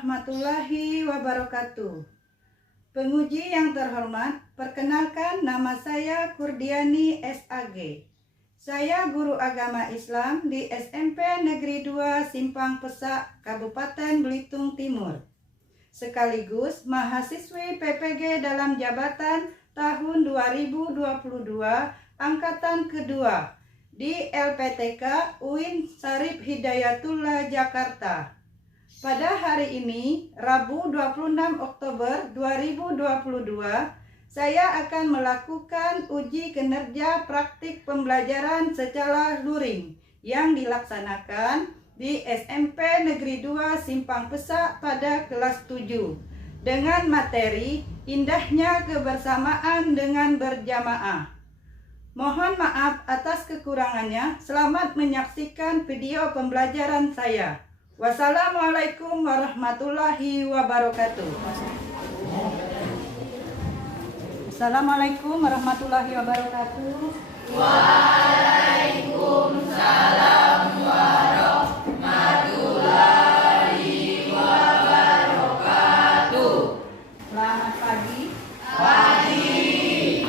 warahmatullahi wabarakatuh. Penguji yang terhormat, perkenalkan nama saya Kurdiani SAG. Saya guru agama Islam di SMP Negeri 2 Simpang Pesak, Kabupaten Belitung Timur. Sekaligus mahasiswi PPG dalam jabatan tahun 2022 angkatan kedua di LPTK UIN Syarif Hidayatullah Jakarta. Pada hari ini, Rabu 26 Oktober 2022, saya akan melakukan uji kinerja praktik pembelajaran secara luring yang dilaksanakan di SMP Negeri 2 Simpang Pesak pada kelas 7 dengan materi indahnya kebersamaan dengan berjamaah. Mohon maaf atas kekurangannya. Selamat menyaksikan video pembelajaran saya. Wassalamualaikum warahmatullahi wabarakatuh. Assalamualaikum warahmatullahi wabarakatuh. Waalaikumsalam warahmatullahi wabarakatuh. Selamat pagi. Pagi.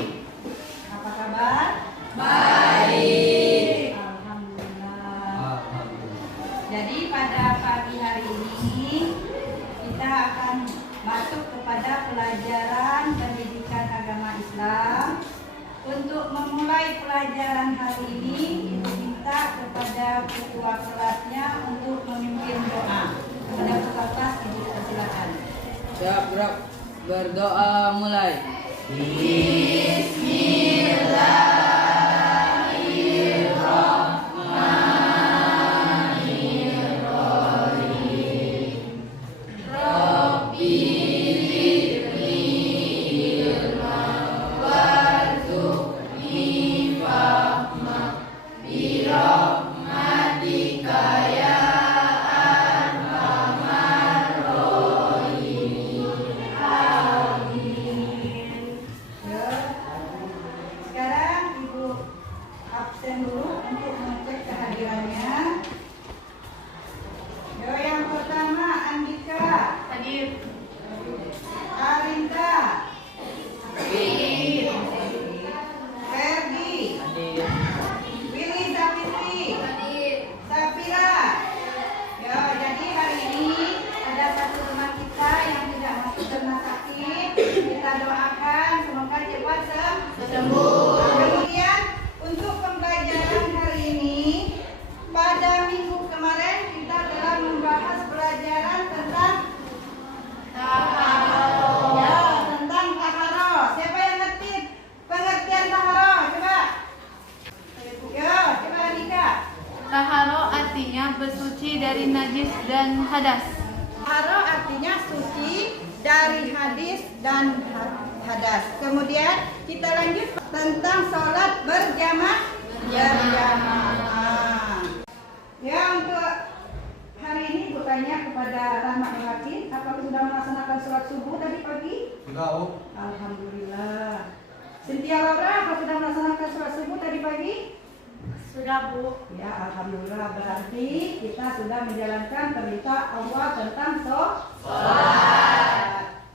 Apa kabar? Baik. Alhamdulillah. Jadi pada pagi hari ini kita akan masuk kepada pelajaran pendidikan agama Islam. Untuk memulai pelajaran hari ini, ibu minta kepada ketua kelasnya untuk memimpin doa. Kepada ketua kelas, ibu silakan. Siap, gerak. Berdoa mulai. Sekarang ibu absen dulu untuk mengecek kehadirannya. Yang pertama Andika, Hadir. Arinda, Hadir. Ferdi, Hadir. Willy Zapitri, Hadir. Safira. Ya, jadi hari ini ada satu teman kita yang tidak masuk rumah sakit. Kita doakan semoga cepat sembuh. Kemudian untuk pembelajaran hari ini, pada minggu kemarin kita telah membahas pelajaran tentang ya, tentang taharoh. Siapa yang ngerti pengertian taharoh? Coba. Ya, coba Andika. Taharo artinya bersuci dari najis dan hadas. Taharoh artinya suci dari hadis dan hadas. Kemudian kita lanjut tentang sholat berjamaah. Ya, untuk hari ini Bu tanya kepada Rahmat Hakim, apakah sudah melaksanakan sholat subuh tadi pagi? Sudah, Bu. Alhamdulillah. Cynthia Laura, apakah sudah melaksanakan sholat subuh tadi pagi? Sudah, Bu. Ya, alhamdulillah, berarti kita sudah menjalankan perintah Allah tentang sholat.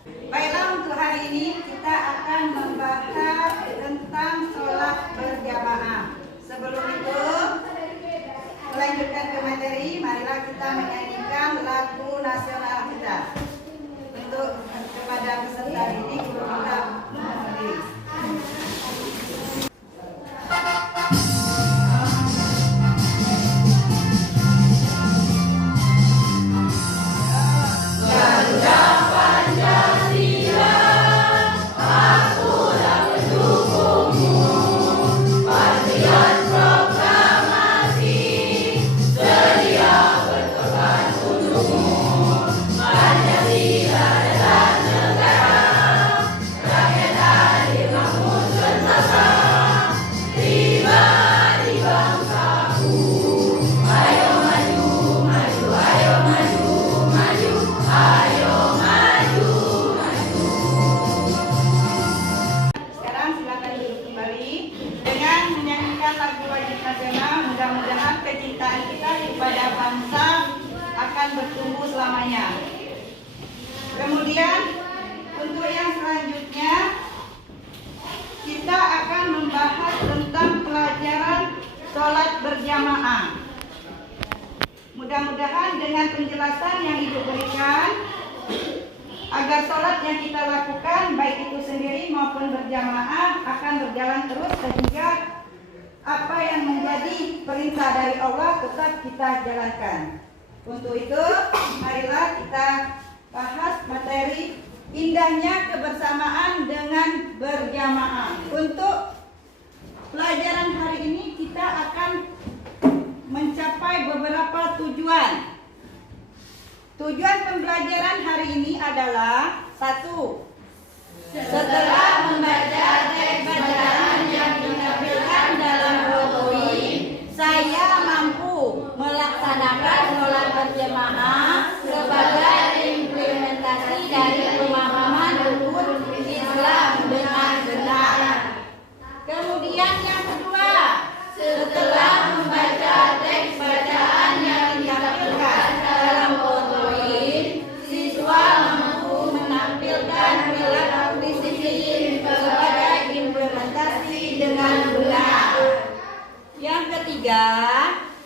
Baiklah, untuk hari ini kita akan membahas tentang sholat berjamaah. Sebelum itu, melanjutkan ke materi, marilah kita menyanyikan lagu nasional kita. Untuk kepada peserta didik, guru kita menghadiri. kecintaan kita kepada bangsa akan bertumbuh selamanya. Kemudian untuk yang selanjutnya kita akan membahas tentang pelajaran sholat berjamaah. Mudah-mudahan dengan penjelasan yang Ibu berikan agar sholat yang kita lakukan baik itu sendiri maupun berjamaah akan berjalan terus sehingga apa yang menjadi perintah dari Allah tetap kita jalankan. Untuk itu marilah kita bahas materi indahnya kebersamaan dengan berjamaah. Untuk pelajaran hari ini kita akan mencapai beberapa tujuan. Tujuan pembelajaran hari ini adalah 1. Setelah membaca teks bacaan yang ditampilkan dalam PowerPoint, saya mampu melaksanakan sholat berjamaah sebagai implementasi dari pemahaman rukun Islam dengan benar. Kemudian yang kedua, setelah membaca teks bacaan yang ditampilkan dalam PowerPoint, siswa mampu menampilkan perilaku disiplin sebagai implementasi dengan benar. Yang ketiga,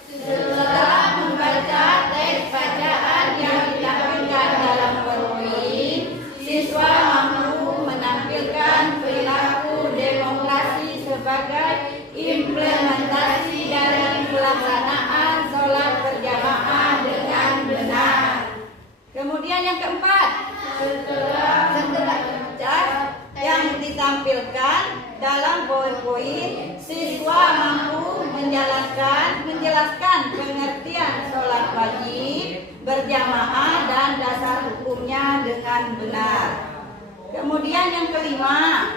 setelah membaca teks bacaan yang ditampilkan dalam PowerPoint, siswa mampu menampilkan perilaku demokrasi sebagai implementasi dari pelaksanaan sholat berjamaah dengan benar. Kemudian yang keempat, setelah yang ditampilkan dalam PowerPoint, siswa mampu menjelaskan pengertian sholat wajib berjamaah dan dasar hukumnya dengan benar. Kemudian yang kelima,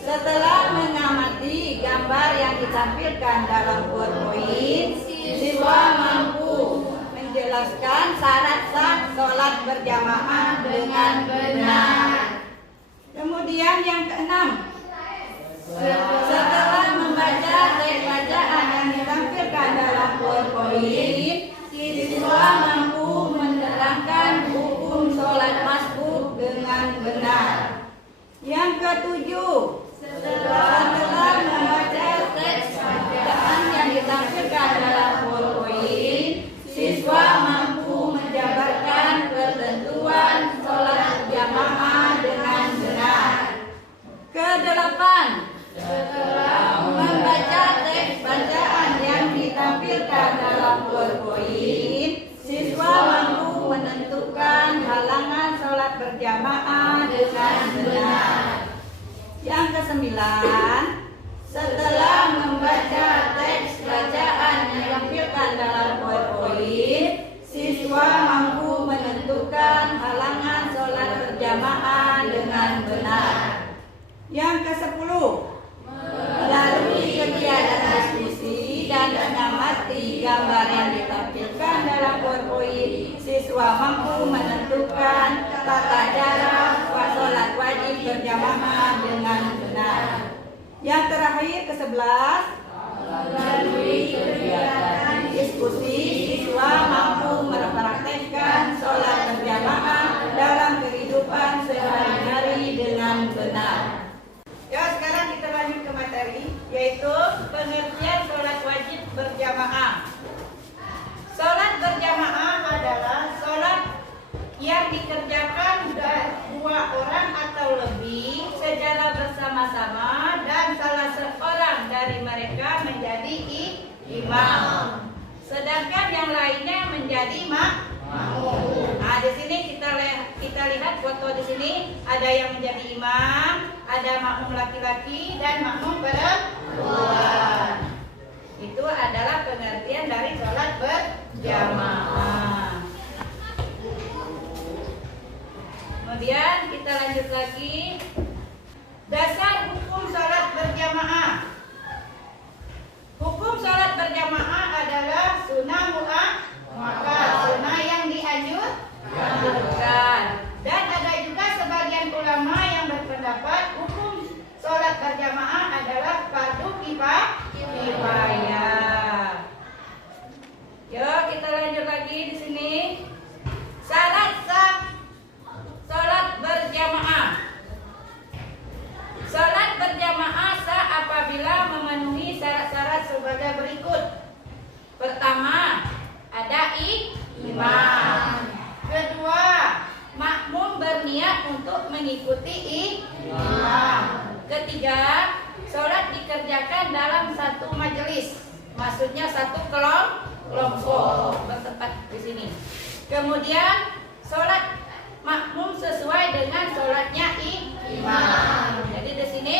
setelah mengamati gambar yang ditampilkan dalam PowerPoint, siswa mampu menjelaskan syarat sah sholat berjamaah dengan benar. Kemudian yang keenam, setelah membaca teks bacaan yang ditampilkan dalam PowerPoint, siswa mampu menerangkan hukum sholat masbuk dengan benar. Yang ketujuh, setelah membaca teks bacaan yang ditampilkan dalam PowerPoint, siswa mampu menjabarkan ketentuan sholat berjamaah dengan benar. Kedelapan, setelah membaca teks bacaan yang ditampilkan dalam PowerPoint, siswa mampu menentukan halangan sholat berjamaah dengan benar. Yang kesembilan, setelah membaca teks bacaan yang ditampilkan dalam PowerPoint, siswa mampu menentukan halangan sholat berjamaah dengan benar. Yang kesepuluh, melalui kegiatan diskusi dan mengamati gambar yang ditampilkan dalam PowerPoint, siswa mampu menentukan tata cara sholat wajib berjamaah dengan benar. Yang terakhir ke-11, melalui kegiatan diskusi, siswa mampu mempraktekkan sholat berjamaah dalam kehidupan sehari-hari dengan benar. Ya, sekarang kita lanjut ke materi, yaitu pengertian sholat wajib berjamaah. Sholat berjamaah adalah sholat yang dikerjakan dua orang atau lebih secara bersama-sama dan salah seorang dari mereka menjadi imam, sedangkan yang lainnya menjadi makmum. Nah, di sini kita lihat foto di sini ada yang menjadi imam, ada makmum laki-laki dan makmum perempuan. Itu adalah pengertian dari sholat berjamaah. Kemudian kita lanjut lagi. Dasar hukum sholat berjamaah. Hukum sholat berjamaah adalah sunnah muakkad, sunnah yang dianjurkan. Dan ada juga sebagian ulama yang berpendapat hukum sholat berjamaah adalah fardu kifayah. Yuk kita lanjut lagi di sini. Syarat sah sholat maksudnya satu kelompok bertempat di sini. Kemudian sholat makmum sesuai dengan sholatnya imam. Jadi di sini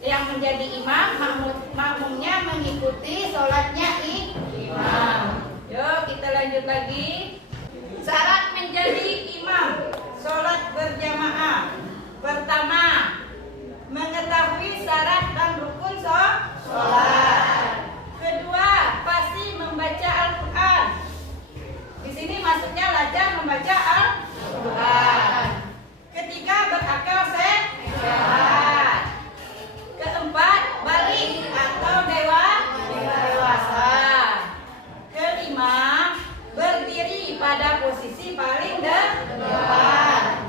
yang menjadi imam, makmumnya mengikuti sholatnya imam. Yuk kita lanjut lagi. Syarat menjadi imam sholat berjamaah. Pertama, mengetahui syarat dan rukun sholat. Kedua, pasti membaca Al-Quran. Di sini maksudnya lancar membaca Al-Quran. Ketiga, berakal sehat. Keempat, balik atau dewasa. Kelima, berdiri pada posisi paling depan.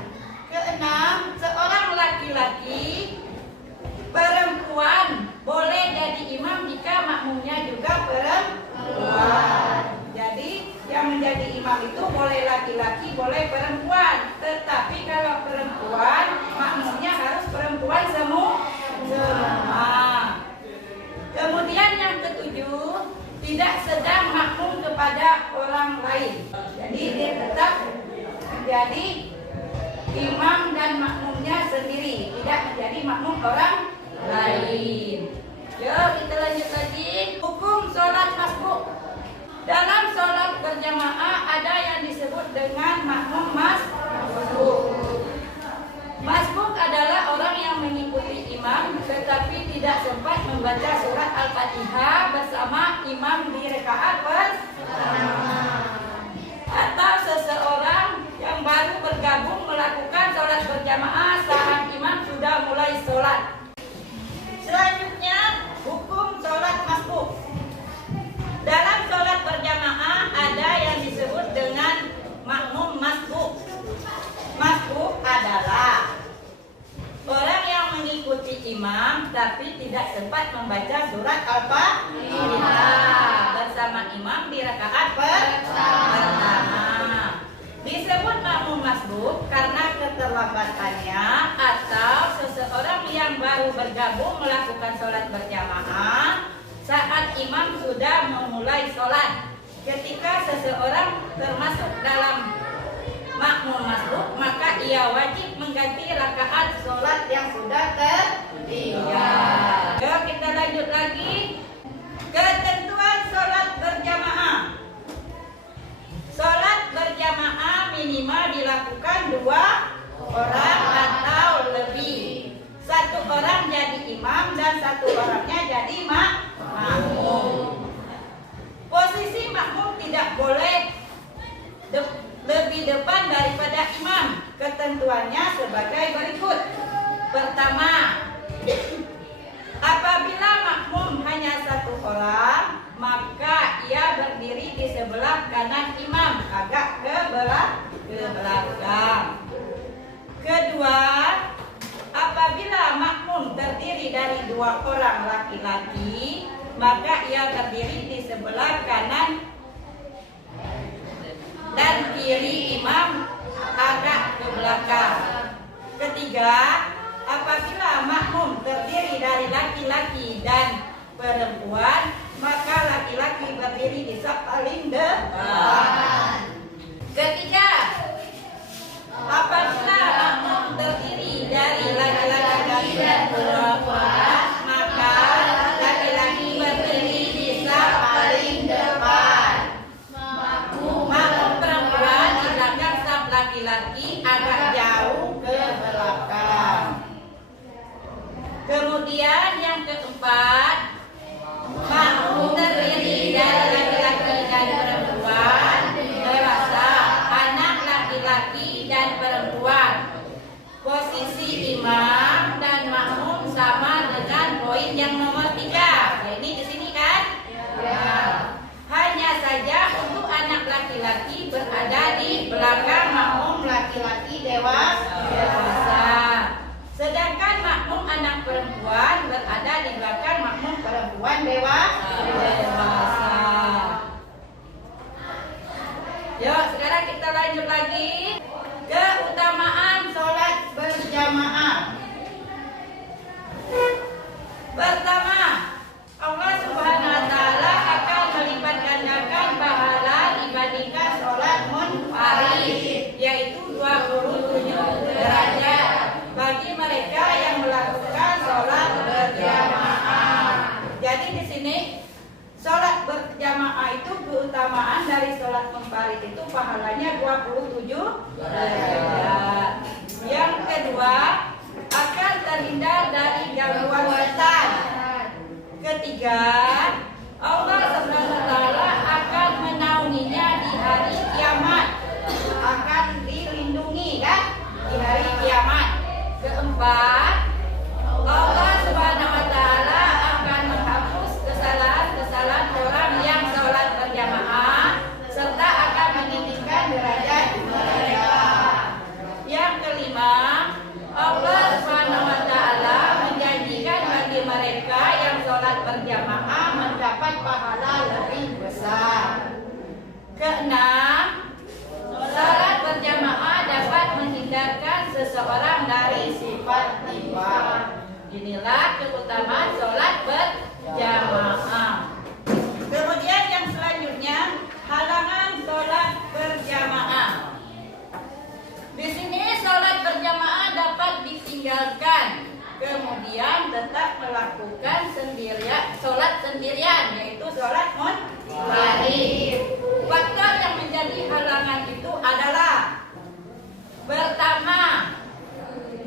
Keenam, seorang laki-laki perempuan boleh jadi imam jika makmumnya juga perempuan. Jadi yang menjadi imam itu boleh laki-laki, boleh perempuan. Tetapi kalau perempuan, makmumnya harus perempuan semua. Kemudian yang ketujuh, tidak sedang makmum kepada orang lain. Jadi dia tetap menjadi imam dan makmumnya sendiri, tidak menjadi makmum orang lain. Yuk kita lanjut lagi. Hukum sholat masbuk. Dalam sholat berjamaah ada yang disebut dengan makmum masbuk. Masbuk adalah orang yang mengikuti imam tetapi tidak sempat membaca surat Al-Fatihah bersama imam di rakaat pertama. Atau seseorang yang baru bergabung melakukan sholat berjamaah saat imam sudah mulai sholat. Selanjutnya, hukum sholat masbuk. Dalam sholat berjamaah ada yang disebut dengan makmum masbuk. Masbuk adalah orang yang mengikuti imam tapi tidak sempat membaca surat Al-Fatihah bersama imam di rakaat pertama. Disebut makmum masbuk karena keterlambatannya atau seseorang yang baru bergabung melakukan sholat berjamaah saat imam sudah memulai sholat. Ketika seseorang termasuk dalam makmum masbuk, maka ia wajib mengganti rakaat sholat yang sudah tertinggal. Yuk kita lanjut lagi. Ketentuan sholat berjamaah. Sholat berjamaah minimal dilakukan 2 orang atau lebih. 1 orang jadi imam dan 1 orangnya jadi makmum. Posisi makmum tidak boleh lebih depan daripada imam. Ketentuannya sebagai berikut. Pertama, apabila makmum hanya 1 orang, maka ia berdiri di sebelah kanan imam, agak ke belakang. Kedua, apabila makmum terdiri dari 2 orang laki-laki, maka ia berdiri di sebelah kanan dan kiri imam, agak ke belakang. Ketiga, apabila makmum terdiri dari laki-laki dan perempuan, maka laki-laki berdiri di saf paling depan. Ketiga, apabila makmum terdiri dari laki-laki dan perempuan, maka laki-laki berdiri di saf paling depan. Makmum perempuan di belakang saf laki-laki agak jauh ke belakang. Kemudian yang keempat, makmum terdiri dari laki-laki dan perempuan dewasa, anak laki-laki dan perempuan. Posisi imam dan makmum sama dengan poin yang nomor 3. Nah, ini di sini kan? Ya. Hanya saja untuk anak laki-laki berada di belakang makmum laki-laki dewasa. Sedangkan makmum anak perempuan berada di belakang makmum perempuan dewasa. Yuk, sekarang kita lanjut lagi. Keutamaan sholat berjamaah. Pertama, Allah Subhanahu wa Ta'ala pahalanya 27 derajat. Yang kedua, akan terhindar dari gangguan setan. Ketiga, Allah SWT akan menaunginya di hari kiamat, akan dilindungi kan di hari kiamat. Keempat, Allah SWT akan menghapus kesalahan-kesalahan orang yang sholat berjamaah serta akan meninggikan derajat mereka. Yang kelima, Allah SWT menjanjikan bagi mereka yang sholat berjamaah mendapat pahala lebih besar. Keenam, sholat berjamaah dapat menghindarkan seseorang dari sifat tiba. Inilah keutamaan sholat berjamaah. Kemudian yang selanjutnya, halangan sholat berjamaah. Di sini sholat berjamaah dapat ditinggalkan, kemudian tetap melakukan sholat sendirian, yaitu sholat munfarid. Faktor yang menjadi halangan itu adalah: pertama,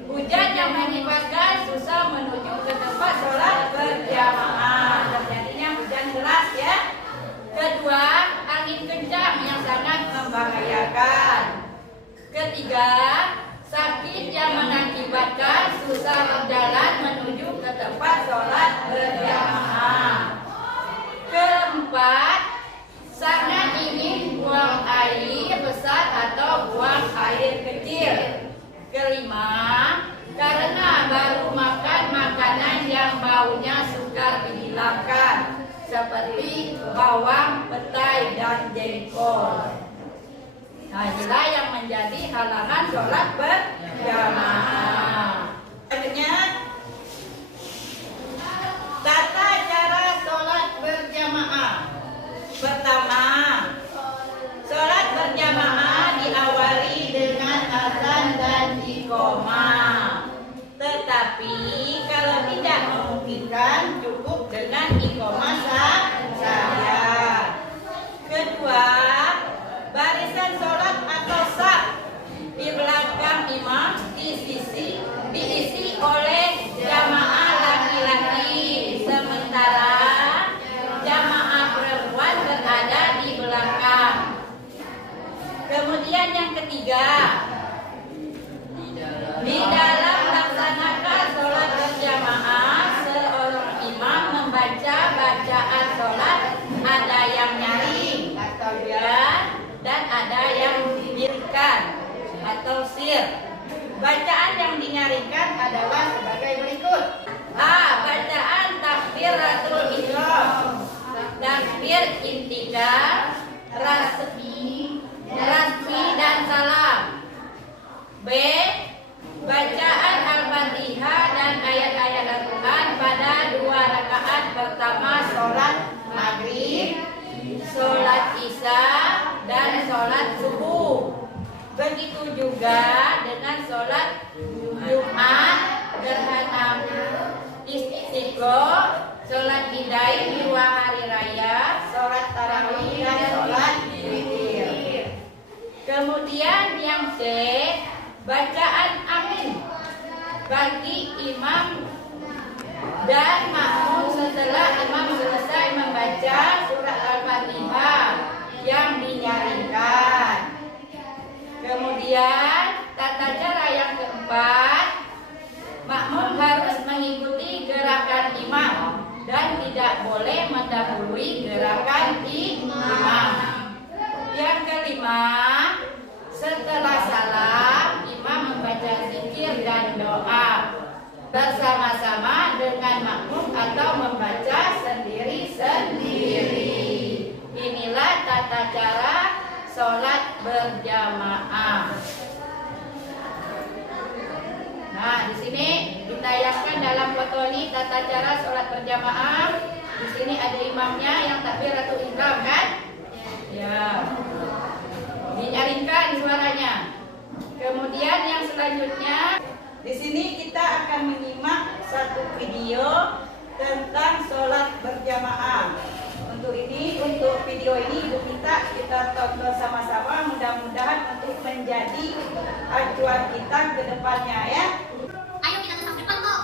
hujan yang menyebabkan susah menuju ke tempat sholat berjamaah, terjadinya hujan deras ya. Kedua, angin kencang yang sangat membahayakan. Ketiga, sakit yang mengakibatkan susah berjalan menuju ke tempat sholat berjamaah. Keempat, sangat ingin buang air besar atau buang air kecil. Kelima, karena baru makan makanan yang baunya sukar dihilangkan, seperti bawang, petai, dan jengkol. Nah, inilah yang menjadi halangan sholat berjamaah. Selanjutnya, tata cara sholat berjamaah. Pertama, sholat berjamaah diawali dengan azan dan iqamah. Tetapi kalau tidak memungkinkan, cukup dengan iqamah saja. Kedua, barisan sholat atau saf di belakang imam diisi oleh jamaah laki-laki, sementara jamaah perempuan berada di belakang. Kemudian yang ketiga, di dalam melaksanakan sholat berjamaah, seorang imam membaca bacaan sholat, ada yang nyaring atau diam, dan ada yang didirikan atau sir. Bacaan yang dinyaringkan adalah sebagai berikut: A. Bacaan takbiratul ihram, takbir intikar, rasmi dan salam. B. Bacaan Al-Fatihah dan ayat-ayat Al-Quran pada 2 rakaat pertama sholat maghrib, sholat isya, dan sholat subuh. Begitu juga dengan sholat Jumat, gerhana istiqo, sholat idai 2 hari raya, sholat tarawih, dan sholat witir. Kemudian yang C, bacaan amin bagi imam dan makmum setelah imam selesai membaca surat Al-Fatihah yang dinyaringkan. Kemudian tata cara yang keempat, makmum harus mengikuti gerakan imam dan tidak boleh mendahului gerakan imam. Yang kelima, setelah salam, imam membaca zikir dan doa bersama-sama dengan makmum atau membaca sendiri-sendiri. Inilah tata cara sholat berjamaah. Nah, di sini ditayangkan dalam foto ini tata cara sholat berjamaah. Di sini ada imamnya yang takbiratul ihram kan? Ya. Dinyaringkan suaranya. Kemudian yang selanjutnya, di sini kita akan menyimak satu video tentang sholat berjamaah. Untuk untuk video ini Ibu minta kita tonton sama-sama, mudah-mudahan untuk menjadi acuan kita ke depannya ya. Ayo kita ke saf depan kok.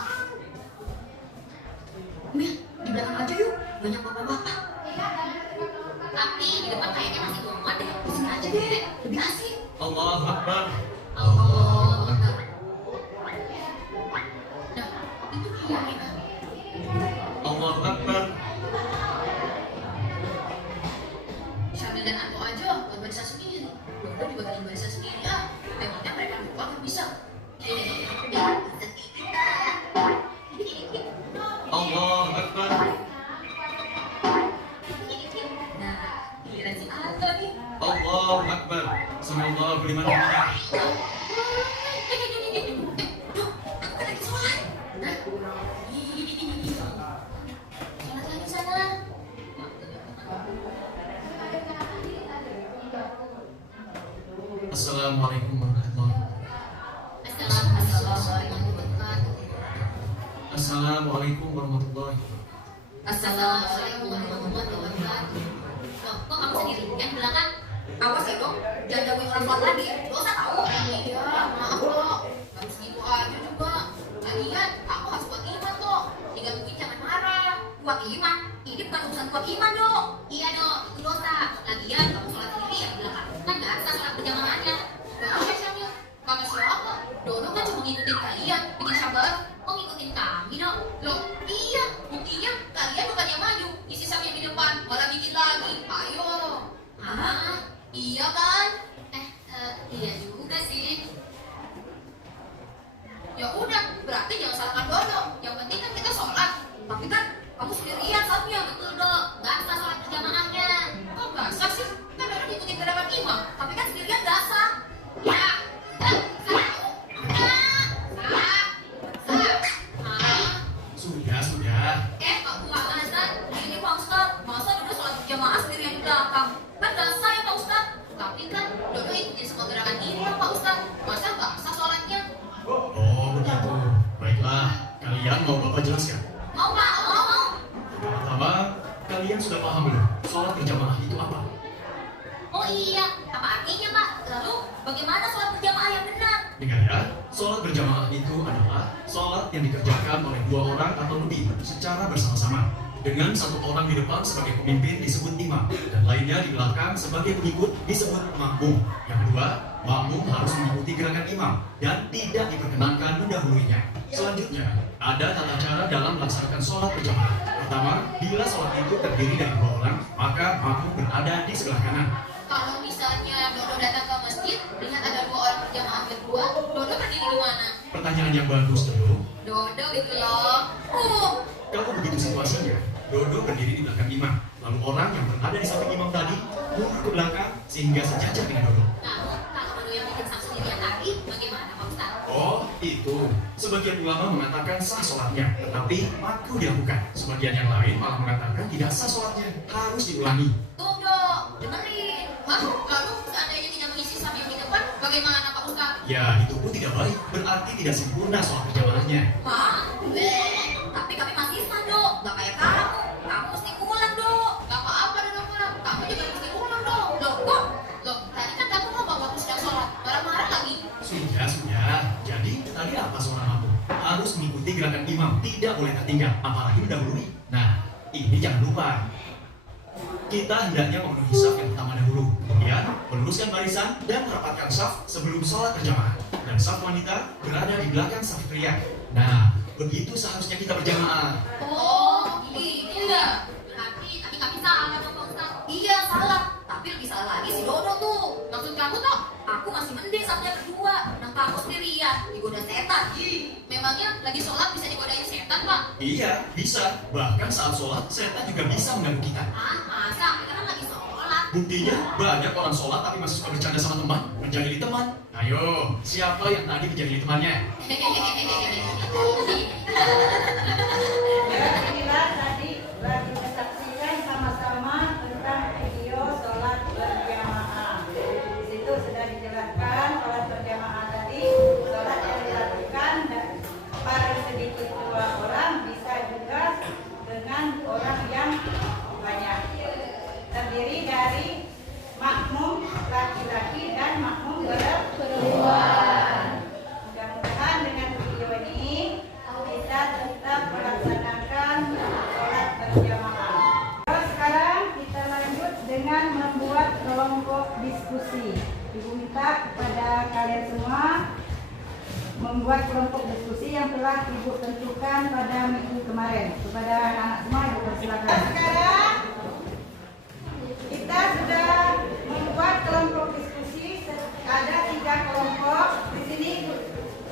Mil, di belakang aja yuk, banyak bapak-bapak. Tapi di depan kayaknya masih muat deh, di sini aja deh, lebih asik. Allahu Akbar. Allah. Nah, itu dia kita. Allahu Akbar. Syamil dan Anto aja buat barisan sendiri. Dodo juga bikin barisan sendiri ah. Memangnya mereka berdua kan bisa. Allahu Akbar. Nah, giliran si Anto nih. Allahu Akbar. Sallallahu liman hamidah. Duh, aku kan lagi sholat. Nah, sholat lagi sana. Assalamualaikum warahmatullahi Assalamualaikum warahmatullahi Assalamualaikum warahmatullahi wabarakatuh. Loh, kok kamu sendirian belakang? Awas ya dong, jangan gangguin orang sholat lagi. Dosa tahu. Iya, maaf kok. Harus gitu aja juga. Lagian, aku harus kuat iman kok. Digangguin jangan marah. Kuat iman? Ini bukan urusan kuat iman dong. Iya dong, itu dosa. Lagian, kamu sholat sendiri ya belakang. Kan gak sah sholat berjamaahnya. Gak usah Syamil. Kata siapa? Dodo kan cuma ngikutin kalian, bikin sabar. Kok ngikutin kami dong? Loh, iya, buktinya kalian bukannya maju, isi saf yang di depan, malah bikin lagi. Ayo. Ah, iya kan? Iya juga sih. Ya udah, berarti jangan salahkan Dodo. Yang penting kan kita sholat. Tapi kan kamu sendirian safnya, betul dong. Gak sah sholat berjamaahnya. Kok gak sah sih? Kan Dodo ngikutin gerakan imam, tapi kan sendirian gak sah. Ya, Sudah. Pak Hasan, ini Pak Ustadz, masa Dodo sholat berjamaah sendirian di belakang? Kan gak sah ya Pak Ustadz? Tapi kan Dodo ikutin semua gerakan ini ya Pak Ustadz. Masa gak sah sholatnya? Oh begitu. Baiklah, kalian mau Bapak jelaskan? Mau Pak, mau. Pertama, kalian sudah paham belum? Sholat berjamaah itu apa? Oh iya, apa artinya Pak? Lalu bagaimana sholat berjamaah yang benar? Dengar ya, sholat berjamaah itu adalah sholat yang dikerjakan oleh dua orang atau lebih secara bersama-sama. Dengan satu orang di depan sebagai pemimpin disebut imam, dan lainnya di belakang sebagai pengikut disebut makmum. Yang kedua, makmum harus mengikuti gerakan imam dan tidak diperkenankan mendahuluinya. Selanjutnya, ada tata cara dalam melaksanakan sholat berjamaah. Pertama, bila sholat itu terdiri dari dua orang, maka makmum berada di sebelah kanan. Kalau misalnya Dodo datang ke masjid, lihat ada dua orang berjamaah berdua, Dodo berdiri di mana? Pertanyaan yang bagus, Dodo. Dodo gitu loh. Kalau begitu situasinya, Dodo berdiri di belakang imam, lalu orang yang berada di samping imam tadi mundur ke belakang sehingga sejajar dengan Dodo. Namun, kalau Dodo yang bikin saf sendirian tadi, bagaimana Pak Ustadz? Oh, itu. Sebagian ulama mengatakan sah sholatnya, tetapi makruh dilakukan. Sebagian yang lain malah mengatakan tidak sah sholatnya, harus diulangi. Tuh dong, dengerin. Lalu seandainya tidak mengisi saf yang di depan, bagaimana Pak Ustadz? Ya, itu pun tidak baik, berarti tidak sempurna sholat berjamaahnya. Hah? Tapi kami masih sah dong, gak kayak kamu. Kamu mesti ulang dong. Gak apa-apa dong ulang, kamu juga mesti ulang dong. Loh kok? Loh, tadi kan kamu ngomong waktu sedang sholat, marah-marah lagi. Sudah. Jadi, tadi apa suara kamu? Harus mengikuti gerakan imam, tidak boleh tertinggal, apalagi mendahului. Nah, ini jangan lupa. Kita hendaknya memenuhi saf yang pertama dahulu, kemudian meluruskan barisan dan merapatkan saf sebelum sholat berjamaah. Dan saf wanita berada di belakang saf pria. Nah, begitu seharusnya kita berjamaah. Oh, gitu ya. Tapi kami salah dong Pak Ustadz. Iya, salah. Tapi lebih salah lagi si Dodo tuh. Maksud kamu toh, aku masih mending safnya berdua. Nah kamu sendirian, digoda setan. Memangnya lagi sholat bisa digodain setan Pak? Iya, bisa. Bahkan saat sholat, setan juga bisa mengganggu kita. Ah, masa? Kita kan lagi sholat. Buktinya, banyak orang sholat tapi masih suka bercanda sama teman, menjadi teman. Ayo, siapa yang tadi menjadi temannya? Kita tadi lagi menyaksikan sama-sama tentang video sholat berjamaah. Di situ sudah dijelaskan sholat berjamaah tadi, sholat yang dilakukan paling sedikit dua orang, bisa juga dengan orang yang banyak. Ibu minta kepada kalian semua membuat kelompok diskusi yang telah Ibu tentukan pada minggu kemarin. Kepada anak-anak semua, Ibu persilakan. Sekarang kita sudah membuat kelompok diskusi. Ada 3 kelompok. Di sini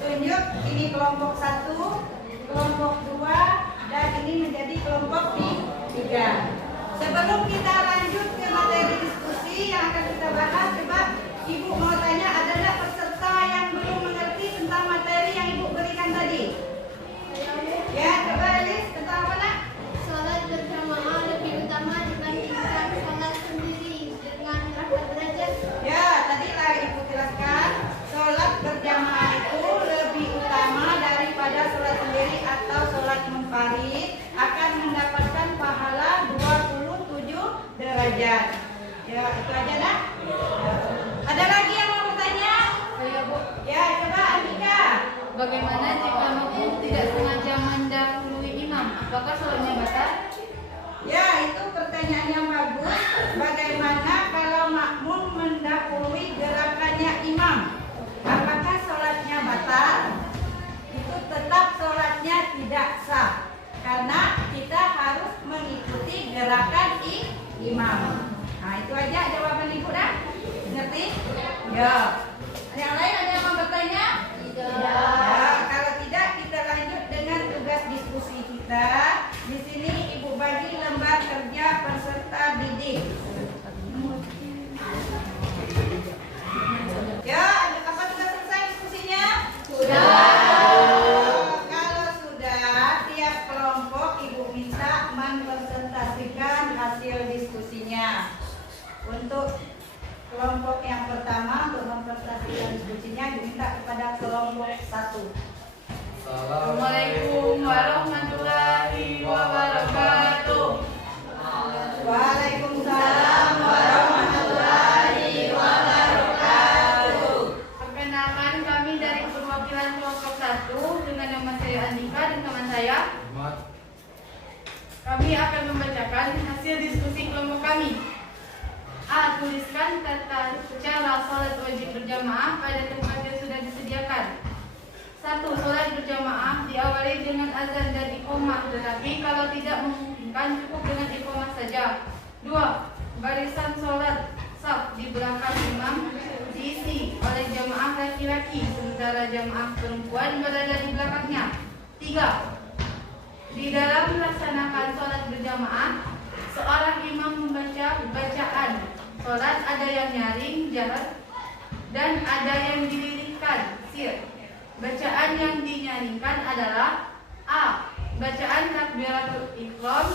tunjuk ini kelompok 1, kelompok 2, dan ini menjadi kelompok 3. Sebelum kita lanjut ke materi diskusi yang akan kita bahas, coba Ibu mau tanya, ada nggak peserta yang belum mengerti tentang materi yang Ibu berikan tadi? Ya, coba Elis, tentang apa nak? Salat berjamaah lebih utama dibandingkan salat sendiri dengan rakaat derajat. Ya, tadi lah Ibu jelaskan, sholat berjamaah itu lebih utama daripada sholat sendiri atau sholat munfarid, akan mendapatkan pahala 27 derajat. Ya, itu aja nak. Ada lagi yang mau bertanya? Saya Bu, Ya, coba Andika. bagaimana jika makmum tidak sengaja mendahului imam? Apakah sholatnya batal? Ya, itu pertanyaan yang bagus. Bagaimana kalau makmum mendahului gerakannya imam? Apakah sholatnya batal? Itu tetap sholatnya tidak sah. Karena kita harus mengikuti gerakan imam. Nah, itu aja jawaban Ibu dah. Ngerti? Ya. Yang lain ada yang mau bertanya? Tidak. Ya, kalau tidak kita lanjut dengan tugas diskusi kita. Di sini Ibu bagi lembar kerja peserta didik. Ya, apa sudah selesai diskusinya? Kalau sudah, tiap kelompok Ibu minta mempresentasikan hasil diskusinya. Untuk kelompok yang pertama, untuk mempresentasikan diskusinya diminta kepada kelompok 1. Assalamualaikum warahmatullahi wabarakatuh. Waalaikumsalam warahmatullahi wabarakatuh. Perkenalkan, kami dari perwakilan kelompok 1 dengan nama saya Andika dan teman saya. Kami akan membacakan hasil diskusi kelompok kami. A. Tuliskan tata cara sholat wajib berjamaah pada tempat yang sudah disediakan. 1. Sholat berjamaah diawali dengan azan dan iqomah, tetapi kalau tidak memungkinkan cukup dengan iqomah saja. 2. Barisan sholat saf di belakang imam diisi oleh jamaah laki-laki, sementara jamaah perempuan berada di belakangnya. 3. Di dalam melaksanakan sholat berjamaah, seorang imam membaca bacaan sholat, ada yang nyaring jahat dan ada yang dilirikkan sir. Bacaan yang dinyaringkan adalah A. Bacaan takbiratul ihram,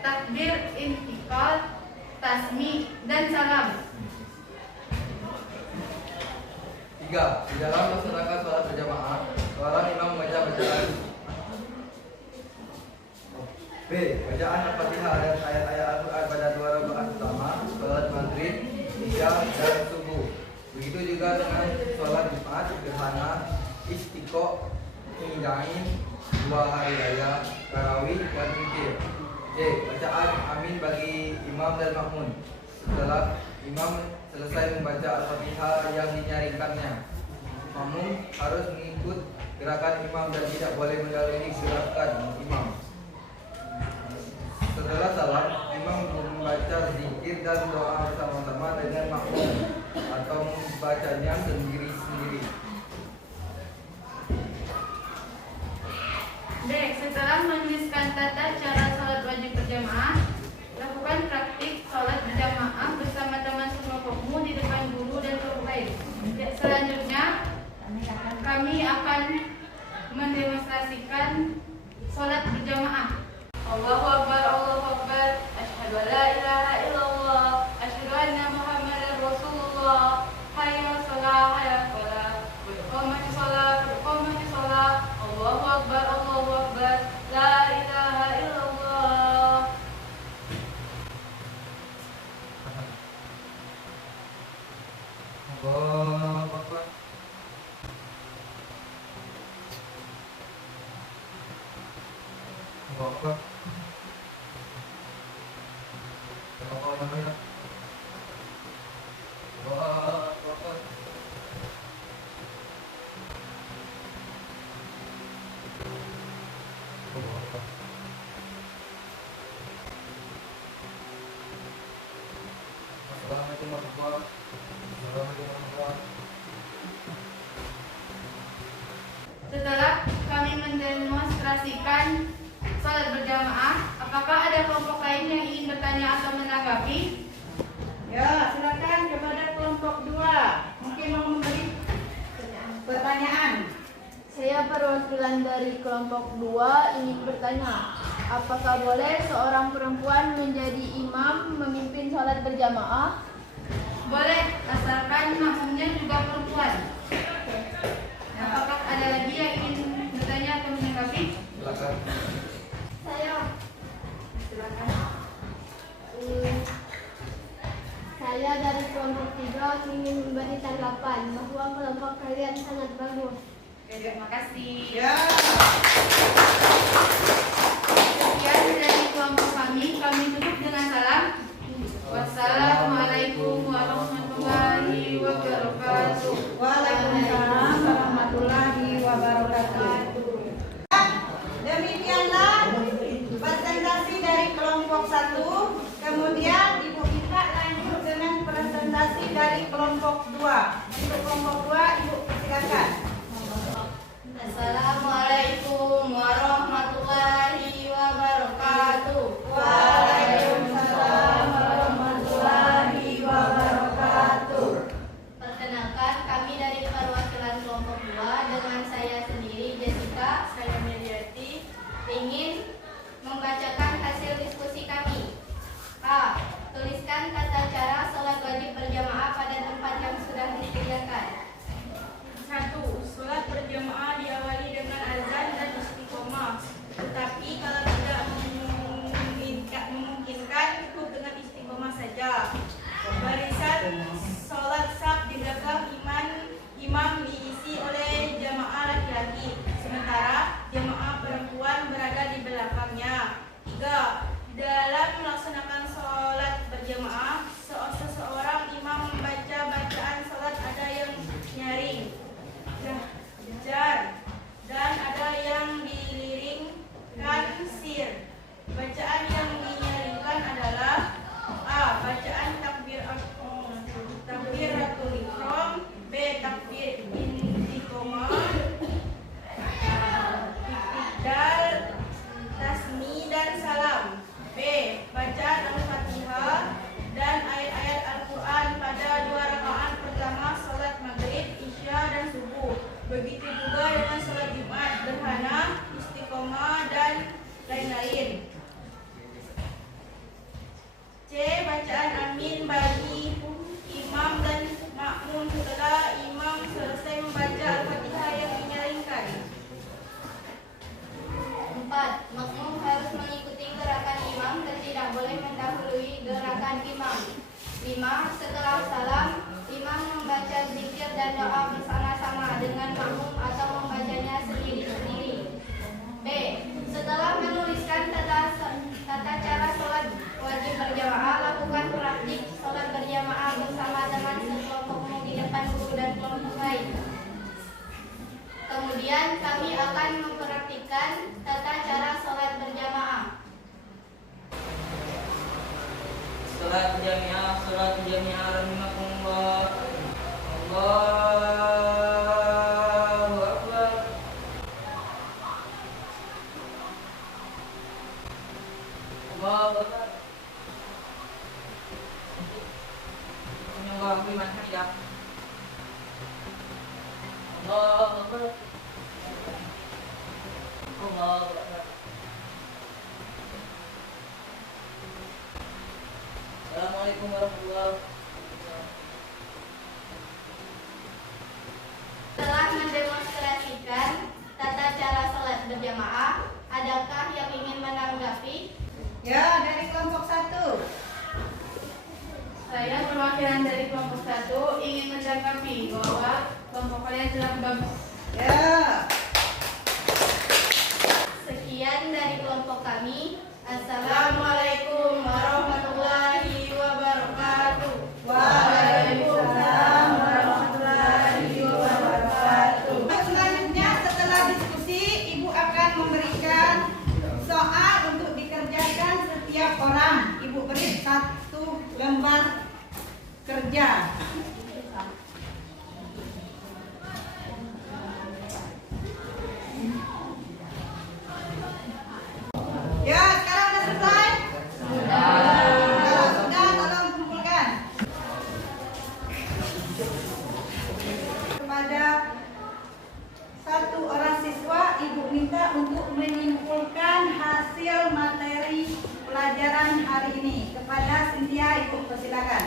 takbir intikal, tasmi, dan salam. 3. Di dalam melaksanakan sholat berjamaah, seorang imam membaca bacaan B. Bacaan Al-Fatihah dan ayat-ayat Al-Quran pada 2 rakaat utama, sholat maghrib, isya, dan subuh. Begitu juga dengan sholat Jumat, gerhana, istiqo, hidain, 2 hari raya, tarawih, dan witir. D. Bacaan amin bagi imam dan makmum. Setelah imam selesai membaca Al-Fatihah yang dinyaringkannya, makmum harus mengikut gerakan imam dan tidak boleh mendahului gerakan imam. Setelah salam, imam membaca zikir dan doa bersama-sama dengan makmum atau membacanya sendiri-sendiri. B. Setelah menuliskan tata cara sholat wajib berjamaah, lakukan praktik sholat berjamaah bersama teman sekelompokmu di depan guru dan kelompok lain. Selanjutnya, kami akan mendemonstrasikan sholat berjamaah. Allahu Akbar, Allahu Akbar, asyhadu an la ilaha illallah, asyhadu anna Muhammadar Rasulullah, hayya shalah, hayya falah, qad qamati shalah, Allahu Akbar, la ilaha illallah. perwakilan dari kelompok 2 ingin bertanya, apakah boleh seorang perempuan menjadi imam memimpin sholat berjamaah? Boleh, asalkan makmumnya juga perempuan. Apakah ada lagi yang ingin bertanya atau menanggapi? Silakan. Saya dari kelompok 3 ingin memberi tanggapan bahwa kelompok kalian sangat bagus. Oke, terima kasih. Ya. Sekian dari kelompok kami tutup dengan salam. Wassalamualaikum warahmatullahi wabarakatuh. Waalaikumsalam warahmatullahi wabarakatuh. Demikianlah presentasi dari kelompok 1. Kemudian Ibu Ika lanjut dengan presentasi dari kelompok 2. Untuk kelompok 2 Ibu silakan. Assalamualaikum warahmatullahi wabarakatuh. Waalaikumsalam warahmatullahi wabarakatuh. Perkenalkan, kami dari perwakilan kelompok 2 dengan saya sendiri Jessica, Saya Meriati. ingin membacakan hasil diskusi kami. A. Tuliskan tata cara sholat wajib berjamaah pada tempat yang sudah disediakan. 1. Sholat berjamaah diawali dengan azan dan istiqomah. Tetapi kalau tidak memungkinkan, cukup dengan istiqomah saja. Barisan sholat saf di belakang imam diisi oleh jamaah laki-laki, sementara jamaah perempuan berada di belakangnya. 3. Dalam melaksanakan sholat berjamaah, seseorang imam membaca bacaan sholat, ada yang nyaring, jar, dan ada yang diliringkan sir. Bacaan yang dinyaringkan adalah A. Bacaan takbiratul ihram, B. Takbir intiqomah, iktidal, tasmi dan salam. B. Bacaan Al-Fatihah dan ayat-ayat Al-Quran pada 2 rakaat pertama sholat maghrib, isya dan subuh. Begitu juga dengan sholat Jumat, gerhana, istiqomah dan lain-lain. C. Bacaan amin bagi imam dan makmum setelah imam selesai membaca Al-Fatihah yang dinyaringkan. 4. Makmum harus mengikuti gerakan imam dan tidak boleh mendahului gerakan imam. 5. Setelah salam, imam membaca zikir dan doa bersama-sama dengan makmum atau membacanya sendiri-sendiri. B. Setelah menuliskan tata cara sholat wajib berjamaah, lakukan praktik sholat berjamaah bersama teman sekelompokmu di depan guru dan kelompok lain. Kemudian kami akan mempraktikkan tata cara sholat berjamaah. Sholat jami'ah rahimakumullah. Allahu Akbar. Allahu Akbar. Allahu liman hamidah. Allahu Akbar. Allahu Akbar. Assalamualaikum warahmatullahi wabarakatuh. Setelah mendemonstrasikan tata cara sholat berjamaah, adakah yang ingin menanggapi? Ya, dari kelompok 1. Saya perwakilan dari kelompok 1 ingin menanggapi bahwa kelompok kalian telah bagus. Ya. Sekian dari kelompok kami. Assalamualaikum warahmatullahi wabarakatuh. Waalaikumsalam warahmatullahi wabarakatuh. Selanjutnya setelah diskusi, Ibu akan memberikan soal untuk dikerjakan setiap orang. Ibu beri 1 lembar kerja. Ya, sekarang sudah selesai? Kalau sudah, tolong kumpulkan. Kepada 1 orang siswa minta untuk menyimpulkan hasil materi pelajaran hari ini. Kepada Cynthia, Ibu persilakan.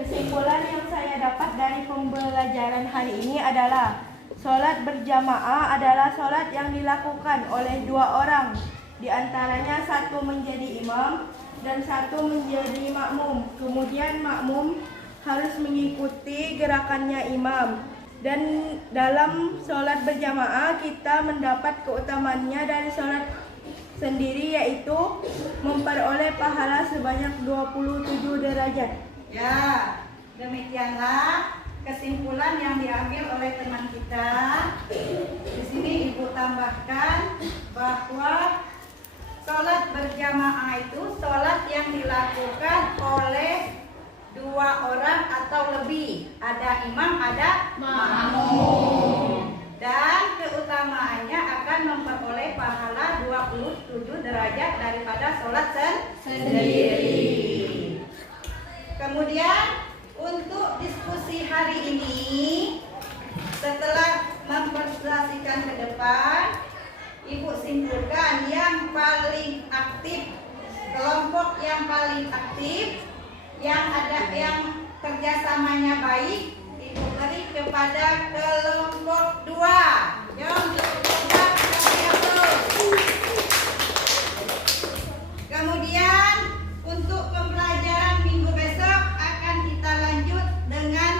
Kesimpulan yang saya dapat dari pembelajaran hari ini adalah sholat berjamaah adalah sholat yang dilakukan oleh dua orang. Di antaranya satu menjadi imam dan satu menjadi makmum. Kemudian makmum harus mengikuti gerakannya imam. Dan dalam sholat berjamaah kita mendapat keutamaannya dari sholat sendiri, yaitu memperoleh pahala sebanyak 27 derajat. Ya, demikianlah kesimpulan yang diambil oleh teman kita. Di sini Ibu tambahkan bahwa sholat berjamaah itu sholat yang dilakukan oleh dua orang atau lebih. Ada imam, ada makmum. Dan keutamaannya akan memperoleh pahala 27 derajat daripada sholat sendiri. Kemudian untuk diskusi hari ini, setelah mempresentasikan ke depan, Ibu simpulkan yang paling aktif, kelompok yang paling aktif, yang kerjasamanya baik, Ibu beri kepada kelompok 2. Jom kita kemudian untuk pembelajaran minggu besok akan kita lanjut dengan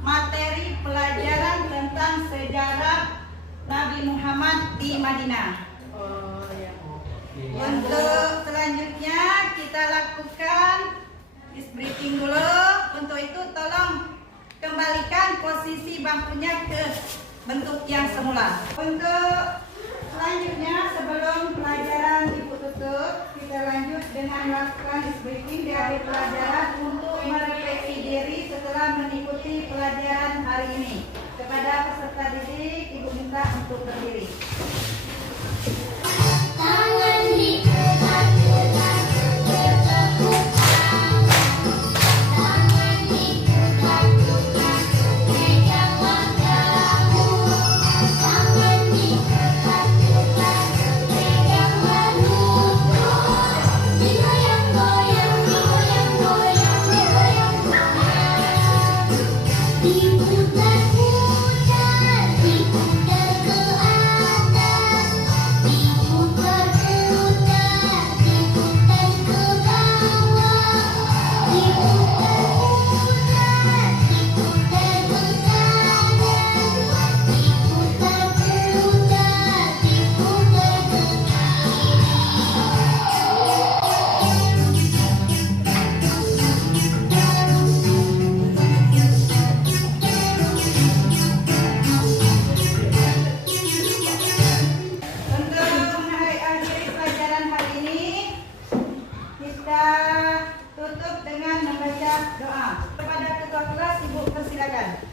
materi pelajaran tentang sejarah Nabi Muhammad di Madinah. Untuk selanjutnya kita lakukan briefing dulu. Untuk itu tolong kembalikan posisi bangkunya ke bentuk yang semula. Untuk selanjutnya sebelum pelajaran Ibu tutup, kita lanjut dengan melakukan briefing dari pelajaran untuk merefleksi diri setelah mengikuti pelajaran hari ini. Kepada peserta didik, Ibu minta untuk berdiri. Tangan digerak-gerak, bertepuk tangan. Tangan digerak-gerak, pegang wajahmu. Tangan digerak-gerak, pegang bahumu. Digoyang-goyang, digoyang-goyang, digoyang-goyang. Diputar-putar, diputar ke atas. Diputar-putar, diputar ke bawah. Diputar-putar, diputar ke kanan. Diputar-putar, diputar ke Untuk mengakhiri pelajaran hari ini, kita tutup dengan membaca doa. Kepada ketua kelas, Ibu persilakan.